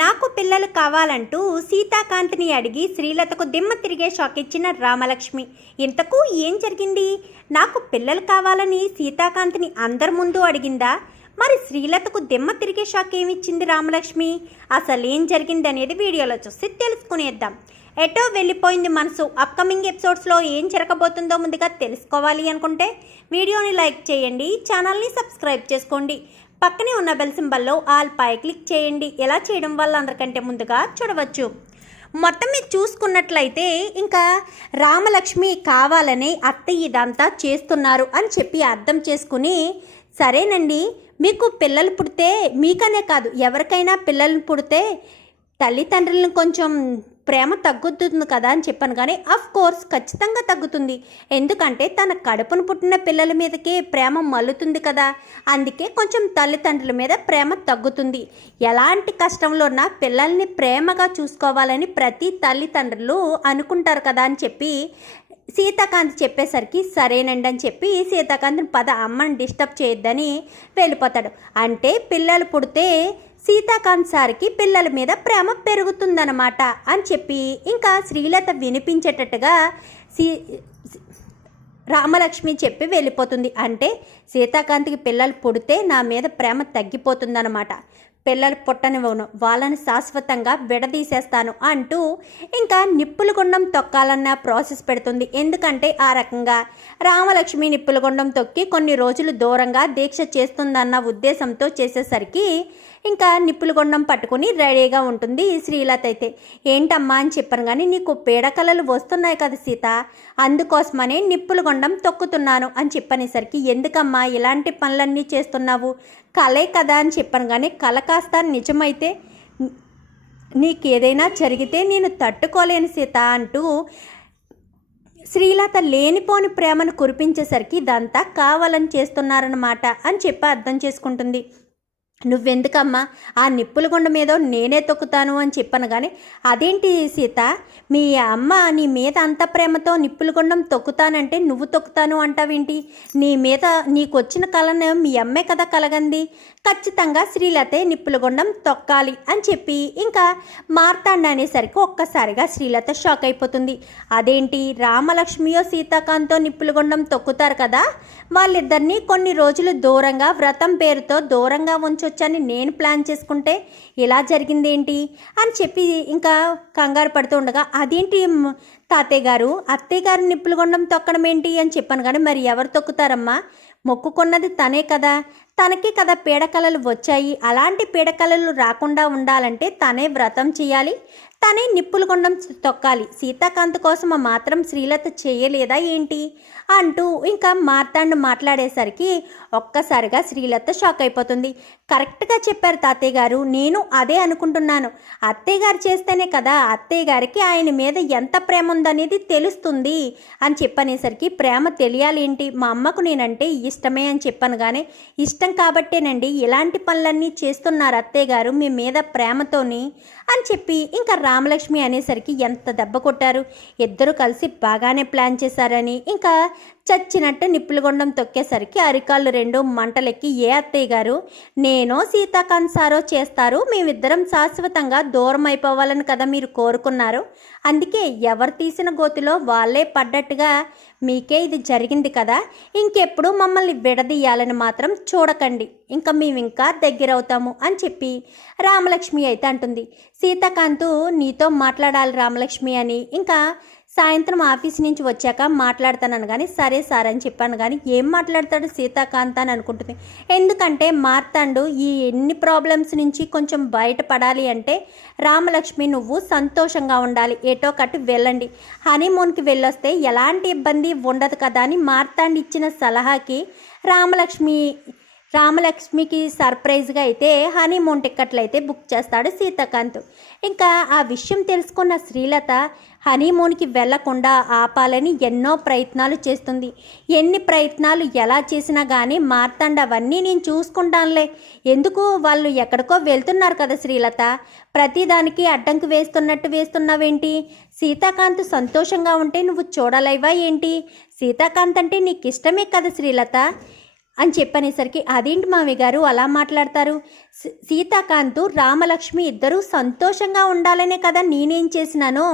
నాకు పిల్లలు కావాలంటూ సీతాకాంత్ని అడిగి శ్రీలతకు దిమ్మ తిరిగే షాక్ ఇచ్చిన రామలక్ష్మి ఇంతకు ఏం జరిగింది? నాకు పిల్లలు కావాలని సీతాకాంత్ని అందరి ముందు అడిగిందా? మరి శ్రీలతకు దిమ్మ తిరిగే షాక్ ఏమిచ్చింది రామలక్ష్మి? అసలు ఏం జరిగింది అనేది వీడియోలో చూసి తెలుసుకునేద్దాం. ఎటో వెళ్ళిపోయింది మనసు. అప్కమింగ్ ఎపిసోడ్స్లో ఏం జరగబోతుందో ముందుగా తెలుసుకోవాలి అనుకుంటే వీడియోని లైక్ చేయండి ఛానల్ని సబ్స్క్రైబ్ చేసుకోండి. పక్కనే ఉన్న బెల్ సింబల్లో ఆల్ పై క్లిక్ చేయండి. ఎలా చేయడం వల్ల అందరికంటే ముందుగా చూడవచ్చు. మొత్తం మీరు చూసుకున్నట్లయితే ఇంకా రామలక్ష్మి కావాలని అత్తయ్య ఇదంతా చేస్తున్నారు అని చెప్పి అర్థం చేసుకుని సరేనండి మీకు పిల్లలు పుడితే మీకనే కాదు ఎవరికైనా పిల్లలు పుడితే తల్లిదండ్రులను కొంచెం ప్రేమ తగ్గుతుంది కదా అని చెప్పాను. కానీ అఫ్ కోర్స్ ఖచ్చితంగా తగ్గుతుంది. ఎందుకంటే తన కడుపును పుట్టిన పిల్లల మీదకే ప్రేమ మల్లుతుంది కదా. అందుకే కొంచెం తల్లిదండ్రుల మీద ప్రేమ తగ్గుతుంది. ఎలాంటి కష్టంలో ఉన్న పిల్లల్ని ప్రేమగా చూసుకోవాలని ప్రతి తల్లిదండ్రులు అనుకుంటారు కదా అని చెప్పి సీతాకాంత్ చెప్పేసరికి సరేనండి అని చెప్పి సీతాకాంత్ పద అమ్మని డిస్టర్బ్ చేయొద్దని వెళ్ళిపోతాడు. అంటే పిల్లలు పుడితే సీతాకాంత్ సార్కి పిల్లల మీద ప్రేమ పెరుగుతుందన్నమాట అని చెప్పి ఇంకా శ్రీలత వినిపించేటట్టుగా సీ రామలక్ష్మి చెప్పి వెళ్ళిపోతుంది. అంటే సీతాకాంత్కి పిల్లలు పుడితే నా మీద ప్రేమ తగ్గిపోతుందన్నమాట. పిల్లలు పుట్టనివ్వను వాళ్ళని శాశ్వతంగా విడదీసేస్తాను అంటూ ఇంకా నిప్పుల గుండం తొక్కాలన్న ప్రాసెస్ పెడుతుంది. ఎందుకంటే ఆ రకంగా రామలక్ష్మి నిప్పుల గుండం తొక్కి కొన్ని రోజులు దూరంగా దీక్ష చేస్తుందన్న ఉద్దేశంతో చేసేసరికి ఇంకా నిప్పులు గుండం పట్టుకుని రెడీగా ఉంటుంది శ్రీలత అయితే. ఏంటమ్మా అని చెప్పాను కానీ నీకు పీడకలలు వస్తున్నాయి కదా సీత. అందుకోసమనే నిప్పులు గుండం తొక్కుతున్నాను అని చెప్పనేసరికి ఎందుకమ్మా ఇలాంటి పనులన్నీ చేస్తున్నావు? కలే కదా అని చెప్పాను కానీ కల కాస్త నిజమైతే నీకేదైనా జరిగితే నేను తట్టుకోలేను సీత అంటూ శ్రీలత లేనిపోని ప్రేమను కురిపించేసరికి ఇదంతా కావాలని చేస్తున్నారన్నమాట అని చెప్పి అర్థం చేసుకుంటుంది. నువ్వెందుకమ్మా? ఆ నిప్పుల గుండ మీద నేనే తొక్కుతాను అని చెప్పాను కానీ అదేంటి సీత? మీ అమ్మ నీ మీద అంత ప్రేమతో నిప్పుల గుండం తొక్కుతానంటే నువ్వు తొక్కుతాను అంటావేంటి? నీ మీద నీకు వచ్చిన కళను మీ అమ్మే కదా కలగంది. ఖచ్చితంగా శ్రీలతే నిప్పుల గుండం తొక్కాలి అని చెప్పి ఇంకా మార్తాండ అనేసరికి ఒక్కసారిగా శ్రీలత షాక్ అయిపోతుంది. అదేంటి రామలక్ష్మియో సీతాకాంతో నిప్పుల గుండం తొక్కుతారు కదా? వాళ్ళిద్దరినీ కొన్ని రోజులు దూరంగా వ్రతం పేరుతో దూరంగా ఉంచొచ్చని నేను ప్లాన్ చేసుకుంటే ఇలా జరిగింది ఏంటి అని చెప్పి ఇంకా కంగారు పడుతూ ఉండగా అదేంటి తాతయ్య గారు అత్తయ్య గారు నిప్పులు కొండం తొక్కడం ఏంటి? అని చెప్పాను కానీ మరి ఎవరు తొక్కుతారమ్మా? మొక్కుకున్నది తనే కదా. తనకి కదా పీడకలలు వచ్చాయి. అలాంటి పీడకలలు రాకుండా ఉండాలంటే తనే వ్రతం చేయాలి. తనే నిప్పులు గుండం తొక్కాలి. సీతాకాంత్ కోసం మాత్రం శ్రీలత చేయలేదా ఏంటి? అంటూ ఇంకా మార్తాండు మాట్లాడేసరికి ఒక్కసారిగా శ్రీలత షాక్ అయిపోతుంది. కరెక్ట్గా చెప్పారు తాతయ్య గారు. నేను అదే అనుకుంటున్నాను. అత్తయ్య గారు చేస్తేనే కదా అత్తయ్య గారికి ఆయన మీద ఎంత ప్రేమ ఉందనేది తెలుస్తుంది అని చెప్పనేసరికి ప్రేమ తెలియాలి ఏంటి? మా అమ్మకు నేనంటే ఇష్టమే అని చెప్పాను కానీ ఇష్టం కాబట్టేనండి. ఇలాంటి పనులన్నీ చేస్తున్నారు అత్తయ్య గారు మీ మీద ప్రేమతోని అని చెప్పి ఇంకా రామలక్ష్మి అనేసరికి ఎంత దెబ్బ కొట్టారు. ఇద్దరు కలిసి బాగానే ప్లాన్ చేశారని ఇంకా చచ్చినట్టు నిప్పులగొండం తొక్కేసరికి అరికాళ్ళు రెండు మంటలెక్కి ఏ అత్తయ్య గారు నేనో సీతాకాంత్ సారో చేస్తారు మేమిద్దరం శాశ్వతంగా దూరం అయిపోవాలని కదా మీరు కోరుకున్నారు. అందుకే ఎవరు తీసిన గోతిలో వాళ్ళే పడ్డట్టుగా మీకే ఇది జరిగింది కదా. ఇంకెప్పుడు మమ్మల్ని విడదీయాలని మాత్రం చూడకండి. ఇంకా మేము ఇంకా దగ్గరవుతాము అని చెప్పి రామలక్ష్మి అయితే అంటుంది. సీతాకాంత్ నీతో మాట్లాడాలి రామలక్ష్మి అని. ఇంకా సాయంత్రం ఆఫీస్ నుంచి వచ్చాక మాట్లాడతానని కానీ సరే సార్ అని చెప్పాను కానీ ఏం మాట్లాడతాడు సీతాకాంత్ అని అనుకుంటుంది. ఎందుకంటే మార్తాండు ఈ ఎన్ని ప్రాబ్లమ్స్ నుంచి కొంచెం బయటపడాలి అంటే రామలక్ష్మి నువ్వు సంతోషంగా ఉండాలి ఏటో కట్టు వెళ్ళండి. హనీమూన్కి వెళ్ళొస్తే ఎలాంటి ఇబ్బంది ఉండదు కదా అని మార్తాండు ఇచ్చిన సలహాకి రామలక్ష్మి రామలక్ష్మికి సర్ప్రైజ్గా అయితే హనీమూన్ టిక్కెట్లు అయితే బుక్ చేస్తాడు సీతాకాంత్. ఇంకా ఆ విషయం తెలుసుకున్న శ్రీలత హనీమూన్కి వెళ్ళకుండా ఆపాలని ఎన్నో ప్రయత్నాలు చేస్తుంది. ఎన్ని ప్రయత్నాలు ఎలా చేసినా కానీ మార్తాండ అవన్నీ నేను చూసుకుంటానులే. ఎందుకు వాళ్ళు ఎక్కడికో వెళ్తున్నారు కదా శ్రీలత? ప్రతిదానికి అడ్డంకి వేస్తున్నట్టు వేస్తున్నావేంటి? సీతాకాంత్ సంతోషంగా ఉంటే నువ్వు చూడలేవా ఏంటి? సీతాకాంత్ అంటే నీకు ఇష్టమే కదా శ్రీలత? అని చెప్పనేసరికి అదేంటి మావి గారు? అలా మాట్లాడతారు? సీతాకాంతు సీతాకాంత్ రామలక్ష్మి ఇద్దరూ సంతోషంగా ఉండాలనే కదా నేనేం చేసినాను?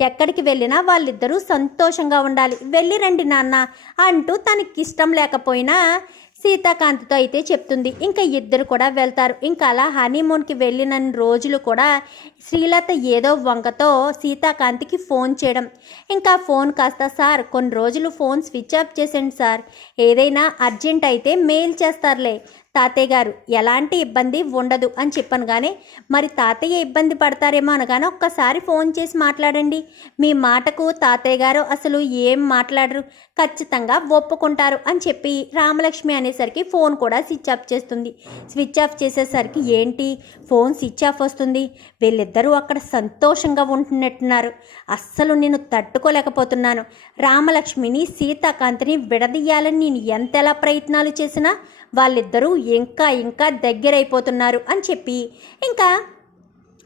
ఎక్కడికి వెళ్ళినా వాళ్ళిద్దరూ సంతోషంగా ఉండాలి. వెళ్ళి రండి నాన్న అంటూ తనకిష్టం లేకపోయినా సీతాకాంత్తో అయితే చెప్తుంది. ఇంకా ఇద్దరు కూడా వెళ్తారు. ఇంకా అలా హనీమూన్కి వెళ్ళిన రోజులు కూడా శ్రీలత ఏదో వంకతో సీతాకాంత్కి ఫోన్ చేయడం. ఇంకా ఫోన్ కాస్త సార్ కొన్ని రోజులు ఫోన్ స్విచ్ ఆఫ్ చేసేయండి సార్. ఏదైనా అర్జెంట్ అయితే మెయిల్ చేస్తారులే. తాతయ్య గారు ఎలాంటి ఇబ్బంది ఉండదు అని చెప్పను కానీ మరి తాతయ్య ఇబ్బంది పడతారేమో అనగానే ఒక్కసారి ఫోన్ చేసి మాట్లాడండి. మీ మాటకు తాతయ్య గారు అసలు ఏం మాట్లాడరు ఖచ్చితంగా ఒప్పుకుంటారు అని చెప్పి రామలక్ష్మి అనేసరికి ఫోన్ కూడా స్విచ్ ఆఫ్ చేస్తుంది. స్విచ్ ఆఫ్ చేసేసరికి ఏంటి? ఫోన్ స్విచ్ ఆఫ్ వస్తుంది. వీళ్ళిద్దరూ అక్కడ సంతోషంగా ఉంటున్నట్టున్నారు. అస్సలు నేను తట్టుకోలేకపోతున్నాను. రామలక్ష్మిని సీతాకాంతిని విడదీయాలని నేను ఎంతెలా ప్రయత్నాలు చేసినా వాళ్ళిద్దరూ ఇంకా ఇంకా దగ్గరైపోతున్నారు అని చెప్పి ఇంకా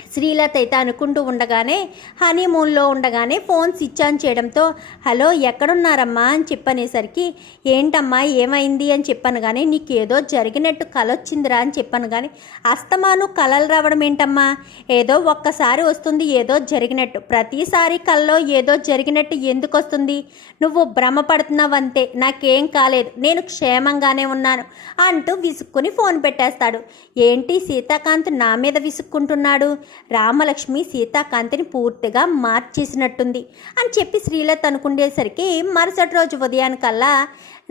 శ్రీలత అయితే అనుకుంటూ ఉండగానే హనీమూన్లో ఉండగానే ఫోన్ స్విచ్ ఆన్ చేయడంతో హలో ఎక్కడున్నారమ్మా? అని చెప్పనేసరికి ఏంటమ్మా ఏమైంది? అని చెప్పాను కానీ నీకు ఏదో జరిగినట్టు కలొచ్చిందిరా అని చెప్పాను కానీ అస్తమాను కలలు రావడం ఏంటమ్మా? ఏదో ఒక్కసారి వస్తుంది ఏదో జరిగినట్టు. ప్రతిసారి కలలో ఏదో జరిగినట్టు ఎందుకు వస్తుంది? నువ్వు భ్రమపడుతున్నావు అంతే నాకేం కాలేదు. నేను క్షేమంగానే ఉన్నాను అంటూ విసుక్కుని ఫోన్ పెట్టేస్తాడు. ఏంటి సీతాకాంత్ నా మీద విసుక్కుంటున్నాడు? రామలక్ష్మి సీతాకాంతిని పూర్తిగా మార్చేసినట్టుంది అని చెప్పి శ్రీలత అనుకుండేసరికి మరుసటి రోజు ఉదయానికల్లా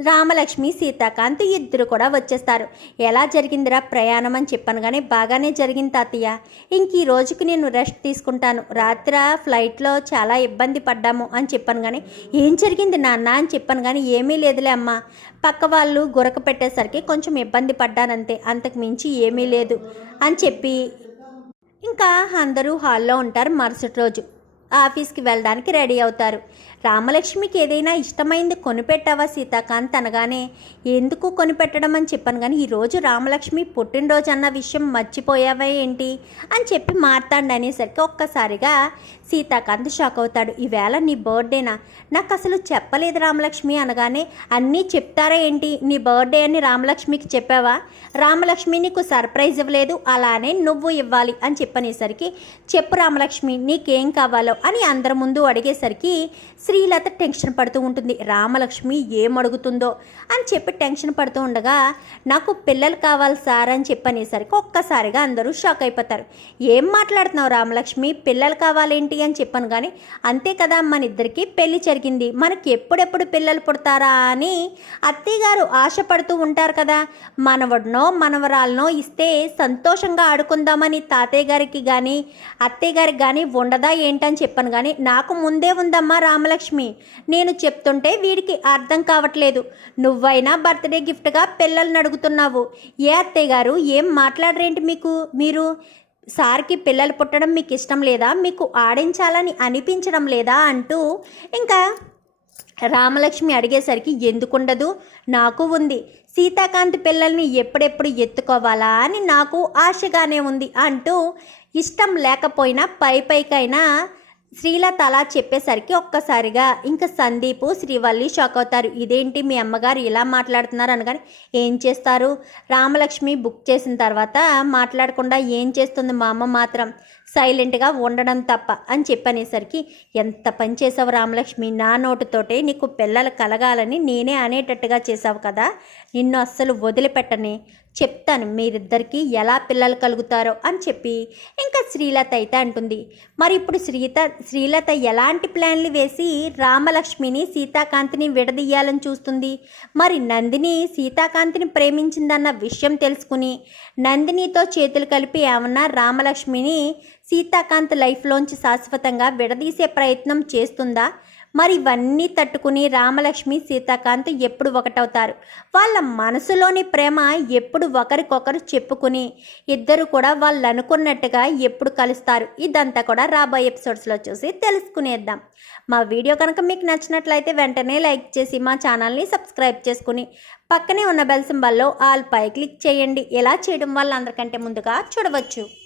రామలక్ష్మి సీతాకాంత్ ఇద్దరు కూడా వచ్చేస్తారు. ఎలా జరిగిందిరా ప్రయాణం అని చెప్పాను కానీ బాగానే జరిగింది తాతయ్య. ఇంక ఈ రోజుకి నేను రెస్ట్ తీసుకుంటాను. రాత్రి ఫ్లైట్లో చాలా ఇబ్బంది పడ్డాము అని చెప్పాను కానీ ఏం జరిగింది నాన్న అని చెప్పాను కానీ ఏమీ లేదులే అమ్మ. పక్క వాళ్ళు గురక పెట్టేసరికి కొంచెం ఇబ్బంది పడ్డానంతే. అంతకు మించి ఏమీ లేదు అని చెప్పి ఇంకా అందరూ హాల్లో ఉంటారు మరుసటి రోజు. ఆఫీస్కి వెళ్ళడానికి రెడీ అవుతారు. రామలక్ష్మికి ఏదైనా ఇష్టమైంది కొనిపెట్టావా సీతాకాంత్ అనగానే ఎందుకు కొనిపెట్టడం అని చెప్పాను. కానీ ఈరోజు రామలక్ష్మి పుట్టినరోజు అన్న విషయం మర్చిపోయావా ఏంటి? అని చెప్పి మాట్లాడి అనేసరికి ఒక్కసారిగా సీతాకాంత్ షాక్ అవుతాడు. ఈవేళ నీ బర్త్డేనా? నాకు అసలు చెప్పలేదు రామలక్ష్మి అనగానే అన్నీ చెప్తారా ఏంటి? నీ బర్త్డే అని రామలక్ష్మికి చెప్పావా? రామలక్ష్మి నీకు సర్ప్రైజ్ ఇవ్వలేదు. అలానే నువ్వు ఇవ్వాలి అని చెప్పనేసరికి చెప్పు రామలక్ష్మి నీకేం కావాలో అని అందరి ముందు అడిగేసరికి శ్రీలత టెన్షన్ పడుతూ ఉంటుంది. రామలక్ష్మి ఏమడుగుతుందో? అని చెప్పి టెన్షన్ పడుతూ ఉండగా నాకు పిల్లలు కావాలి సార్ అని చెప్పనేసరికి ఒక్కసారిగా అందరూ షాక్ అయిపోతారు. ఏం మాట్లాడుతున్నావు రామలక్ష్మి? పిల్లలు కావాలేంటి అని చెప్పాను కానీ అంతే కదా మన ఇద్దరికి పెళ్ళి జరిగింది. మనకి ఎప్పుడెప్పుడు పిల్లలు పుడతారా అని అత్తయ్య గారు ఆశపడుతూ ఉంటారు కదా. మనవడినో మనవరాలనో ఇస్తే సంతోషంగా ఆడుకుందామని తాతయ్య గారికి కానీ అత్తయ్య గారికి కానీ ఉండదా ఏంటని చెప్పాను కానీ నాకు ముందే ఉందమ్మా రామలక్ష్మి. లక్ష్మి. నేను చెప్తుంటే వీడికి అర్థం కావట్లేదు. నువ్వైనా బర్త్డే గిఫ్ట్గా పిల్లల్ని అడుగుతున్నావు. ఏ అత్తయ్య గారు ఏం మాట్లాడరేంటి మీకు? మీరు సార్కి పిల్లలు పుట్టడం మీకు ఇష్టం లేదా? మీకు ఆడించాలని అనిపించడం లేదా? అంటూ ఇంకా రామలక్ష్మి అడిగేసరికి ఎందుకుండదు? నాకు ఉంది. సీతాకాంత్ పిల్లల్ని ఎప్పుడెప్పుడు ఎత్తుకోవాలా అని నాకు ఆశగానే ఉంది అంటూ ఇష్టం లేకపోయినా పై పైకైనా శ్రీలత అలా చెప్పేసరికి ఒక్కసారిగా ఇంకా సందీపు శ్రీవల్లి షాక్ అవుతారు. ఇదేంటి? మీ అమ్మగారు ఇలా మాట్లాడుతున్నారు అనగానే ఏం చేస్తారు? రామలక్ష్మి బుక్ చేసిన తర్వాత మాట్లాడకుండా ఏం చేస్తుంది మా అమ్మ మాత్రం? సైలెంట్గా ఉండడం తప్ప అని చెప్పనేసరికి ఎంత పని చేసావు రామలక్ష్మి? నా నోటుతోటే నీకు పిల్లలు కలగాలని నేనే అనేటట్టుగా చేసావు కదా? నిన్ను అస్సలు వదిలిపెట్టని. చెప్తాను మీరిద్దరికీ ఎలా పిల్లలు కలుగుతారో అని చెప్పి. ఇంకా శ్రీలత అయితే అంటుంది. మరి ఇప్పుడు శ్రీత శ్రీలత ఎలాంటి ప్లాన్లు వేసి రామలక్ష్మిని సీతాకాంతిని విడదీయాలని చూస్తుంది? మరి నందిని సీతాకాంతిని ప్రేమించిందన్న విషయం తెలుసుకుని నందినితో చేతులు కలిపి ఏమన్నా రామలక్ష్మిని సీతాకాంత్ లైఫ్లోంచి శాశ్వతంగా విడదీసే ప్రయత్నం చేస్తుందా? మరి ఇవన్నీ తట్టుకుని రామలక్ష్మి సీతాకాంత్ ఎప్పుడు ఒకటవుతారు. వాళ్ళ మనసులోని ప్రేమ ఎప్పుడు ఒకరికొకరు చెప్పుకుని ఇద్దరు కూడా వాళ్ళు అనుకున్నట్టుగా ఎప్పుడు కలుస్తారు. ఇదంతా కూడా రాబోయే ఎపిసోడ్స్లో చూసి తెలుసుకునేద్దాం. మా వీడియో కనుక మీకు నచ్చినట్లయితే వెంటనే లైక్ చేసి మా ఛానల్ని సబ్స్క్రైబ్ చేసుకుని పక్కనే ఉన్న బెల్ సింబల్లో ఆల్ పై క్లిక్ చేయండి. ఎలా చేయడం వల్ల అందరికంటే ముందుగా చూడవచ్చు.